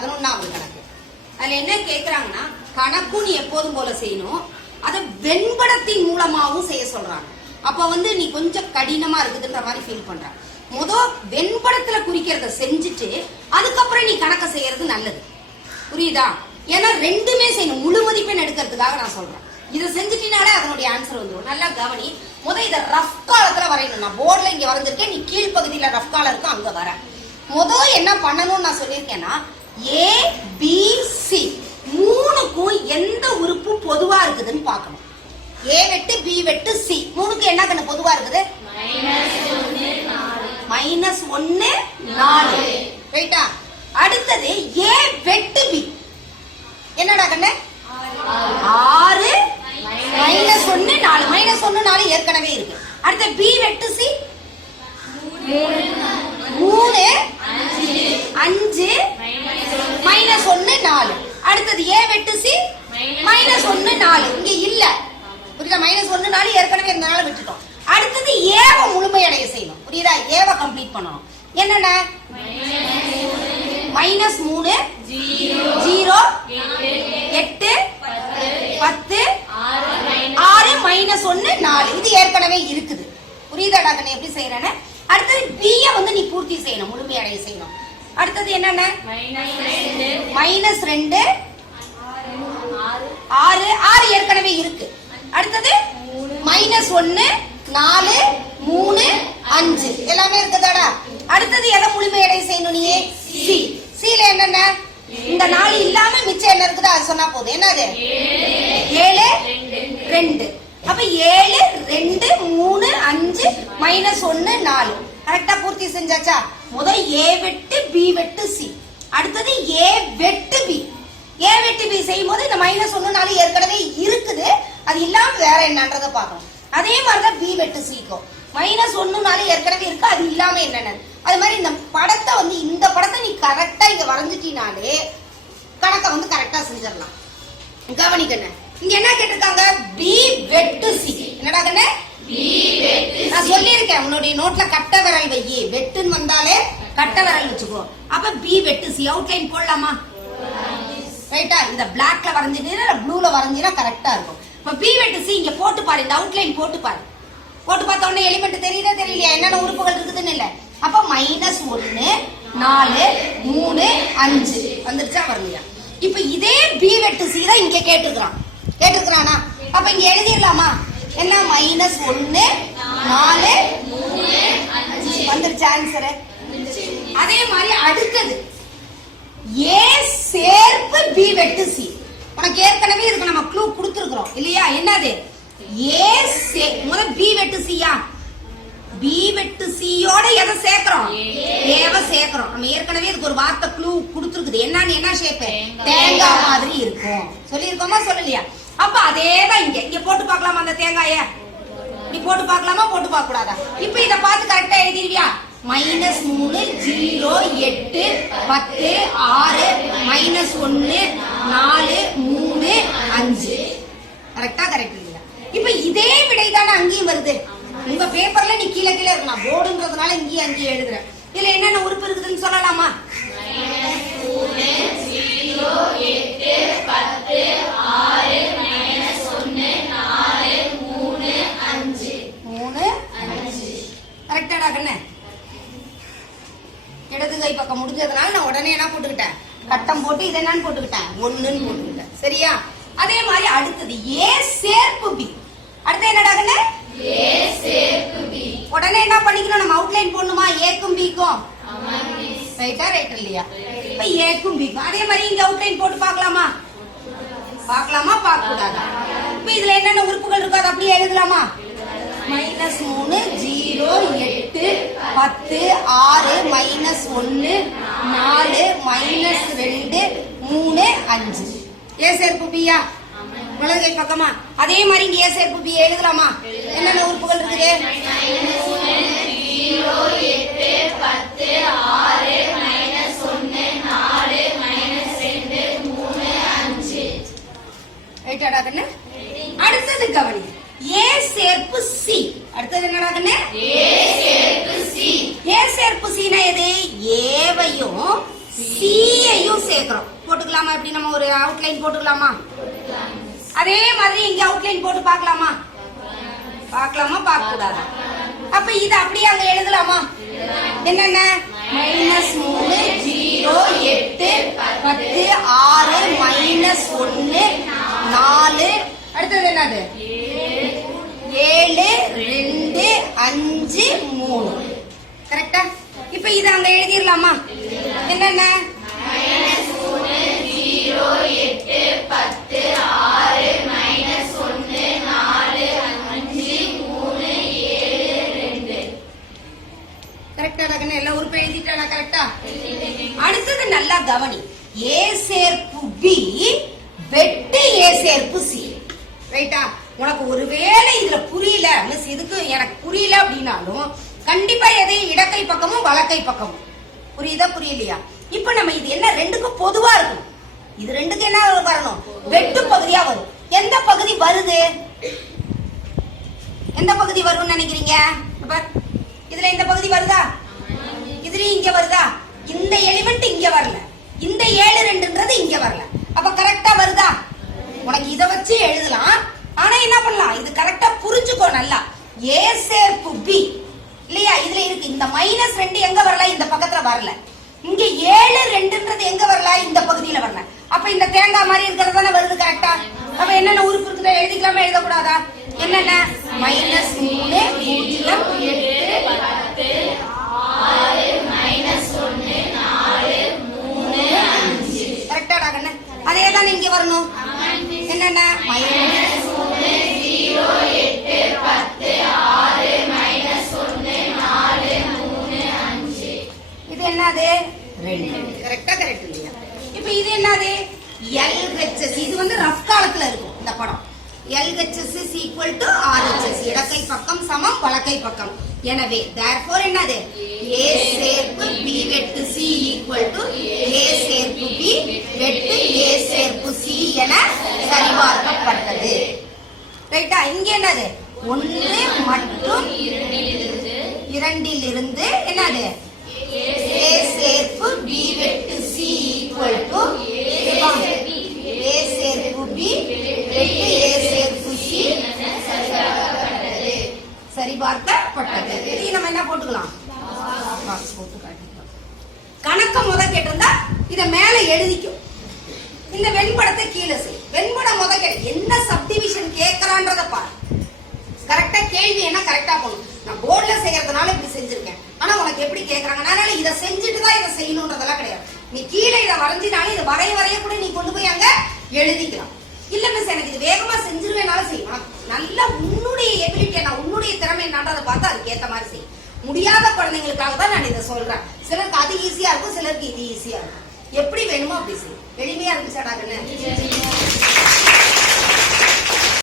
பதினொன்னாவது கணக்கு. அதுல என்ன கேக்குறாங்கன்னா கணக்கும் நீ எப்போதும் போல செய்யணும். அதை வெண்படத்தின் மூலமாகவும் செய்ய சொல்றாங்க. அப்ப வந்து நீ கொஞ்சம் கடினமா இருக்குதுன்ற மாதிரி ஃபீல் பண்ற. முத வெண்படத்துல குறிக்கிறத செஞ்சுட்டு அதுக்கப்புறம் நீ கணக்க செய்யறது நல்லது. புரியுதா? ஏன்னா ரெண்டுமே செய்யணும். முழு மதிப்பெண் எடுக்கிறதுக்காக நான் சொல்றேன். இதை செஞ்சுட்டினாலே அதனுடைய ஆன்சர் வந்துடும் நல்லா கவனி. முத இதை ரஃப் காலத்துல வரையணும். நான் போர்டில் இங்க வரைஞ்சிருக்கேன். நீ கீழ்ப்பகுதியில ரஃப் காலம் இருக்கும் அங்க வர. முத என்ன பண்ணணும்னு நான் சொல்லியிருக்கேன்னா ஏ பி சி மூணுக்கும் எந்த உறுப்பு பொதுவா இருக்குதுன்னு பார்க்கணும். ஏ வெட்டு பி வெட்டு சி மூணுக்கு என்ன கண்ணு பொதுவா இருக்குது? மைனஸ் ஒன்னு நாலு. ரைட்டா அடுத்தது ஏ வெட்டு பி என்னடா கண்ணு ஆறு மைனஸ் ஒன்னு நாலு மைனஸ் ஒன்னு நாலு ஏற்கனவே இருக்கு அடுத்த பி வெட்டு சி மூணு அஞ்சு மைனஸ் ஒன்னு நாலு அடுத்தது ஏ வெட்டு சி மைனஸ் ஒன்னு நாலு. இங்க இல்ல. புரியுதா? மைனஸ் ஒன்னு நாலு ஏற்கனவே இருந்தனால விட்டுட்டோம். அடுத்தது ஏவ முழுமையடைய செய்யணும். புரியுதா? ஏவ கம்ப்ளீட் பண்ணணும். என்னென்ன? மைனஸ் மூணு ஜீரோ எட்டு பத்து ஆறு மைனஸ் ஒன்னு நாலு. இது ஏற்கனவே இருக்குது. புரியுதாடா கண்ணு எப்படி செய்யறேன்னு? அடுத்தது பிய வந்து நீ பூர்த்தி செய்யணும். முழுமையடைய செய்யணும். அடுத்தது என்னென்ன? மைனஸ் ரெண்டு ஆறு ஆறு ஏற்கனவே இருக்கு. அடுத்தது மைனஸ் ஒன்னு நாலு மூணு அஞ்சு. எல்லாமே இருக்குதாடா? அடுத்தது எதை முழுமையடை செய்யணும் நீ சி சில என்னென்ன? இந்த நாலு இல்லாம மிச்சம் என்ன இருக்குதோ அது சொன்னா போதும். என்னது? ஏழு ரெண்டு. அப்ப ஏழு ரெண்டு மூணு அஞ்சு மைனஸ் ஒன்னு நாலு. கரெக்டா பூர்த்தி செஞ்சாச்சா? முதல் ஏ வெட்டு பி வெட்டு சி அடுத்தது ஏ வெட்டு பி ஏ வெட்டு பி செய்யும் போது இந்த மைனஸ் ஒன்னு நாலு ஏற்கனவே இருக்குது. அது இல்லாம வேற என்னன்றத பார்க்கணும். அதே மாதிரிதான் பி வெட்டு சிக்கும். மைனஸ் ஒன்னு நாலு ஏற்கனவே இருக்கு அது இல்லாம என்னென்ன? அது மாதிரி இந்த படத்தை வந்து இந்த படத்தை நீ கரெக்டா இங்க வரைஞ்சிட்டினாலே கணக்கை வந்து கரெக்டா செஞ்சிடலாம். கவனிக்கண்ணே இங்க என்ன கேட்டிருக்காங்க? பி வெட்டு சி என்னடா கண்ணே? நான் சொல்லியிருக்கேன் உன்னுடைய நோட்ல கட்ட விரல் வையி வெட்டுன்னு வந்தாலே கட்ட விரல் வச்சுக்கோ. அப்ப பி வெட்டு சி அவுட்லைன் போடலாமா? ரைட்டா இந்த பிளாக்ல வரைஞ்சிட்டீங்கன்னா ப்ளூல வரைஞ்சினா கரெக்டா இருக்கும். இப்ப பி வெட்டு சி இங்க போட்டு பாரு இந்த அவுட்லைன் போட்டு பாரு. போட்டு பார்த்த உடனே எலிமெண்ட் தெரியுதா தெரியலையா? என்னென்ன உறுப்புகள் இருக்குதுன்னு இல்ல. அப்ப மைனஸ் ஒன்னு நாலு மூணு அஞ்சு. வந்துருச்சா வரலையா? இப்ப இதே பி வெட்டு சி தான் இங்க கேட்டிருக்கிறான். கேட்டிருக்கிறானா? அப்ப இங்க எழுதிடலாமா? என்ன? மைனஸ் ஒன்னு நாலு வந்துருச்சு ஆன்சரு அதே மாதிரி அடுத்தது. ஏ சேர்ப்பு பி வெட்டு சி. உனக்கு ஏற்கனவே இதுக்கு நம்ம க்ளூ கொடுத்துருக்குறோம் இல்லையா? என்னது? ஏ சே முத பி வெட்டு சியா? பி வெட்டு சியோட எதை சேர்க்கிறோம்? ஏவ சேர்க்கிறோம். நம்ம ஏற்கனவே இதுக்கு ஒரு வார்த்தை க்ளூ கொடுத்துருக்குது. என்னன்னு என்ன ஷேப் தேங்காய். மாதிரி இருக்கும். சொல்லியிருக்கோமா சொல்லலையா? அப்ப அதேதான் இங்க. இங்க போட்டு பார்க்கலாமா அந்த தேங்காய? நீ போட்டு பார்க்கலாமா போட்டு பார்க்க கூடாதா இப்ப இத பார்த்து கரெக்டா எழுதிருவியா மைனஸ் மூணு ஜீரோ எட்டு பத்து ஆறு மைனஸ் ஒன்று நாலு மூணு அஞ்சு. கரெக்டா கரெக்ட் இல்லையா? இப்ப இதே விடை தானே அங்கேயும் வருது. உங்க பேப்பர்ல நீ கீழே கீழே இருக்கலாம். போர்டுன்றதுனால இங்கேயும் அங்கேயும் எழுதுறேன். இதுல என்னென்ன உறுப்பு இருக்குதுன்னு சொல்லலாமா? மூணு கரெக்டாடா கண்ணு இடது கை பக்கம் முடிஞ்சதுனால நான் உடனே என்ன போட்டுக்கிட்டேன்? கட்டம் போட்டு இதை என்னன்னு போட்டுக்கிட்டேன். ஒண்ணுன்னு போட்டுக்கிட்டேன். சரியா? அதே மாதிரி அடுத்தது ஏ சேர்ப்பு பி. அடுத்து என்னடா கண்ணு? உடனே என்ன பண்ணிக்கணும்? நம்ம அவுட்லைன் போடணுமா? ஏக்கும் பிக்கும். ரைட்டா ரைட் இல்லையா? இப்ப ஏக்கும் பிக்கும். அதே மாதிரி இங்க அவுட்லைன் போட்டு பார்க்கலாமா? பார்க்கலாமா? பார்க்க கூடாதா இப்ப இதுல என்னென்ன உறுப்புகள் இருக்கோ அதை அப்படியே எழுதலாமா? மைனஸ் மூணு ஜீரோ எட்டு பத்து ஆறு மைனஸ் ஒன்று நாலு மைனஸ் ரெண்டு மூணு அஞ்சு. ஏ சேர்ப்பு பியா வலதுகை பக்கமா? அதே மாதிரி இங்க ஏ சேர்ப்பு பி எழுதலாமா? என்னென்ன உறுப்புகள் இருக்குது? அடுத்தது கவனி அடுத்தது என்னடா கண்ணு ஏ சேர்ப்பு சி. ஏ சேர்ப்பு சினா எது? ஏவையும் சியையும் சேர்க்கிறோம். போட்டுக்கலாமா? இப்படி நம்ம ஒரு அவுட்லைன் போட்டுக்கலாமா? அதே மாதிரி இங்க அவுட்லைன் போட்டு பார்க்கலாமா? பார்க்கலாமா? பார்க்க கூடாதா அப்ப இது அப்படியே அங்க எழுதலாமா? என்னென்ன மைனஸ் மூணு ஜீரோ எட்டு பத்து ஆறு மைனஸ் ஒன்னு நாலு அடுத்தது என்னது ஏழு ரெண்டு அஞ்சு மூணு கரெக்டா இப்ப இதை அங்க எழுதிடலாமா என்னென்ன? கரெக்டா கண்ணு எல்லா உறுப்பு எழுதிட்டானா கரெக்டா அடுத்தது நல்லா கவனி. ஏ சேர்ப்பு பி வெட்டு ஏ சேர்ப்பு சி ரைட்டா உனக்கு ஒருவேளை இதுல புரியல மிஸ் இதுக்கு எனக்கு புரியல அப்படின்னாலும் கண்டிப்பா எதையும் இடக்கை பக்கமும் வலக்கை பக்கமும். புரியுதா புரியலையா? இப்ப நம்ம இது என்ன ரெண்டுக்கும் பொதுவா இருக்கும். இது ரெண்டுக்கு என்ன வரணும்? வெட்டு பகுதியா வரும். எந்த பகுதி வருது? எந்த பகுதி வரும்னு நினைக்கிறீங்க? இதுல இந்த பகுதி வருதா? இதுலயும் இங்க வருதா? இந்த எலிமெண்ட் இங்க வரல. இந்த ஏழு ரெண்டுன்றது இங்க வரல. அப்ப கரெக்டா வருதா? உனக்கு இத வச்சு எழுதலாம். ஆனா என்ன பண்ணலாம்? இது கரெக்டா புரிஞ்சுக்கோ நல்லா. ஏ சேர்ப்பு பி இல்லையா? இதுல இருக்கு. இந்த மைனஸ் ரெண்டு எங்க வரல? இந்த பக்கத்துல வரல. இங்க ஏழு ரெண்டுன்றது எங்க வரல? இந்த பகுதியில வரல. அப்ப இந்த தேங்காய் மாதிரி இருக்கிறது தானே வருது கரெக்டா அப்ப என்னென்ன உறுப்பு இருக்குதோ எழுதிக்கலாமா? எழுதக்கூடாதா? என்னென்ன? மைனஸ் மூணு பூஜ்ஜியம் எட்டு கரெக்டாடா அதே தானே இங்க வரணும். என்னென்ன? மைனஸ் இது என்னது? கரெக்டா கரெக்ட் இல்லையா? இப்போ இது என்னது? எல்ஹெச்எஸ் இது வந்து ரஃப் காலத்துல இருக்கும் இந்த படம். LHS is equal to RHS இடக்கை பக்கம் சமம் வலக்கை பக்கம். எனவே therefore என்னது? ஏ சேர்ப்பு பி வெட்டு சி ஈக்குவல் டு ஏ சேர்ப்பு பி வெட்டு ஏ சேர்ப்பு சி என சரிபார்க்கப்பட்டது. ரைட்டா இங்க என்னது? ஒன்று மற்றும் இரண்டிலிருந்து என்னது? ஏ சேர்ப்பு பி வெட்டு சி ஈக்குவல் டு ஏ சேர்ப்பு பி வெட்டு ஏ சேர்ப்பு சி சரிபார்க்கப்பட்டது. இது நம்ம என்ன போட்டுக்கலாம்? பாக்ஸ் போட்டு காட்டிக்கலாம். கணக்க முத கேட்டிருந்தா இத மேல எழுதிக்கும். இந்த வெண்படத்தை கீழே செய். வெண்படம் முத கேட்டு என்ன சப்டிவிஷன் கேட்கறான்றத பாரு. கரெக்டா கேள்வி என்ன? கரெக்டா போகணும். நான் போர்டில் செய்யறதுனால இப்படி செஞ்சிருக்கேன். ஆனா உனக்கு எப்படி கேக்குறாங்க? அதனால இதை செஞ்சுட்டு தான் இதை செய்யணுன்றதெல்லாம் கிடையாது. நீ கீழே இதை வரைஞ்சினாலும் இதை வரைய வரைய கூட நீ கொண்டு போய் அங்க எழுதிக்கலாம். இல்ல மிஸ் எனக்கு இது வேகமா செஞ்சிருவேனால செய்யலாம் நல்லா உன்னுடைய எபிலிட்டி என்ன உன்னுடைய திறமை என்னன்றதை பார்த்து அதுக்கு ஏத்த மாதிரி செய்யும் முடியாத குழந்தைங்களுக்காக தான் நான் இதை சொல்றேன். சிலருக்கு அது ஈஸியா இருக்கும் சிலருக்கு இது ஈஸியா இருக்கும். எப்படி வேணுமோ அப்படி செய்யும் எளிமையா இருந்துச்சாடா